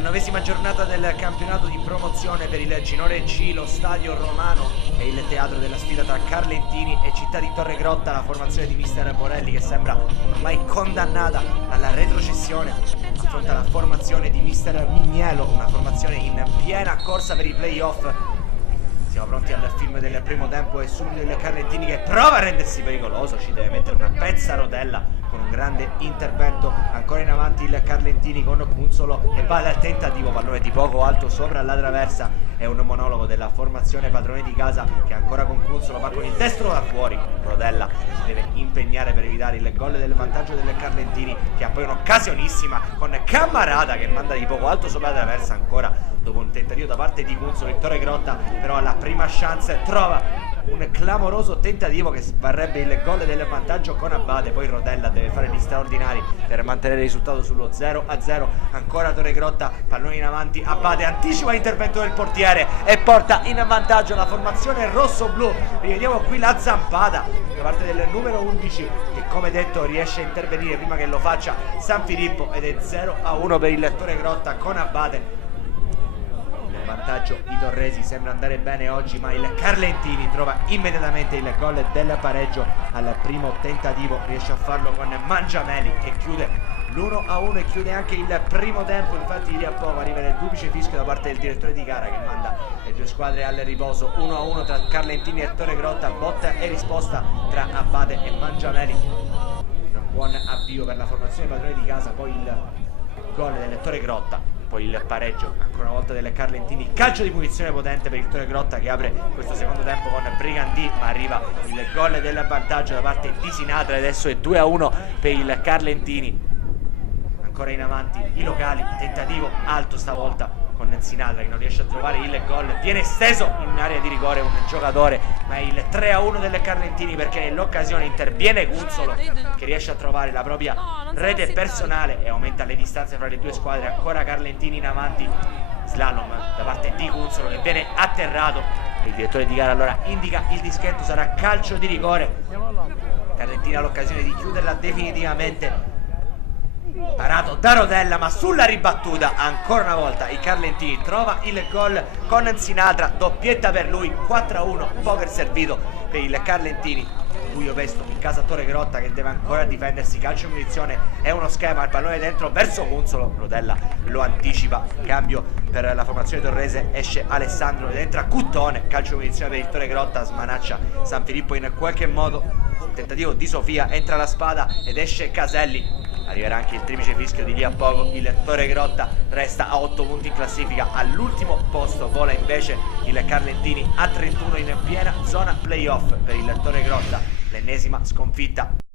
19ª giornata del campionato di promozione per il Ginore C. Lo stadio romano è il teatro della sfida tra Carlentini e Città di Torregrotta. La formazione di mister Borelli, che sembra ormai condannata alla retrocessione, affronta la formazione di mister Mignielo, una formazione in piena corsa per i playoff. Siamo pronti al film del primo tempo e subito il Carlentini che prova a rendersi pericoloso, ci deve mettere una pezza rotella con un grande intervento. Ancora in avanti il Carlentini con Cunzolo che va dal tentativo, pallone di poco alto sopra la traversa. È un monologo della formazione padrone di casa che ancora con Cunzolo va con il destro da fuori. Rodella si deve impegnare per evitare il gol del vantaggio del Carlentini, che ha poi un'occasionissima con Cammarata che manda di poco alto sopra la traversa. Ancora dopo un tentativo da parte di Cunzolo, il Torregrotta però alla prima chance trova un clamoroso tentativo che varrebbe il gol del vantaggio con Abate. Poi Rodella deve fare gli straordinari per mantenere il risultato sullo 0-0. Ancora Torregrotta, pallone in avanti, Abate anticipa l'intervento del portiere e porta in vantaggio la formazione rosso-blu. Rivediamo qui la zampata da parte del numero 11 che, come detto, riesce a intervenire prima che lo faccia Sanfilippo, ed è 0-1 per il Torregrotta con Abate. Vantaggio i torresi, sembra andare bene oggi, ma il Carlentini trova immediatamente il gol del pareggio al primo tentativo. Riesce a farlo con Mangiameli che chiude l'1-1 e chiude anche il primo tempo. Infatti lì a poco arriva il duplice fischio da parte del direttore di gara che manda le due squadre al riposo. 1-1 tra Carlentini e Torregrotta, botta e risposta tra Abate e Mangiameli. Un buon avvio per la formazione padrone di casa, poi il gol del Torregrotta, poi il pareggio ancora una volta del Carlentini. Calcio di punizione potente per il Torregrotta che apre questo secondo tempo con Brigandì, ma arriva il gol del vantaggio da parte di Sinatra. Adesso è 2-1 per il Carlentini. Ancora in avanti i locali, tentativo alto stavolta con Sinatra che non riesce a trovare il gol. Viene steso in area di rigore un giocatore, ma è il 3-1 del Carlentini perché nell'occasione interviene Cunzolo che riesce a trovare la propria rete personale e aumenta le distanze fra le due squadre. Ancora Carlentini in avanti, slalom da parte di Cunzolo che viene atterrato. Il direttore di gara allora indica il dischetto, sarà calcio di rigore. Carlentini ha l'occasione di chiuderla definitivamente, parato da Rodella, ma sulla ribattuta ancora una volta il Carlentini trova il gol con Sinatra, doppietta per lui, 4-1, poker servito per il Carlentini. Buio pesto in casa Torregrotta che deve ancora difendersi, calcio di munizione, è uno schema, il pallone dentro verso Cunzolo, Rodella lo anticipa, cambio per la formazione torrese, esce Alessandro ed entra Cuttone, calcio di munizione per il Torregrotta, smanaccia Sanfilippo in qualche modo, tentativo di Sofia, entra la spada ed esce Caselli. Arriverà anche il triplice fischio di lì a poco. Il Torregrotta resta a 8 punti in classifica, all'ultimo posto vola invece il Carlentini a 31 in piena zona playoff. Per il Torregrotta l'ennesima sconfitta.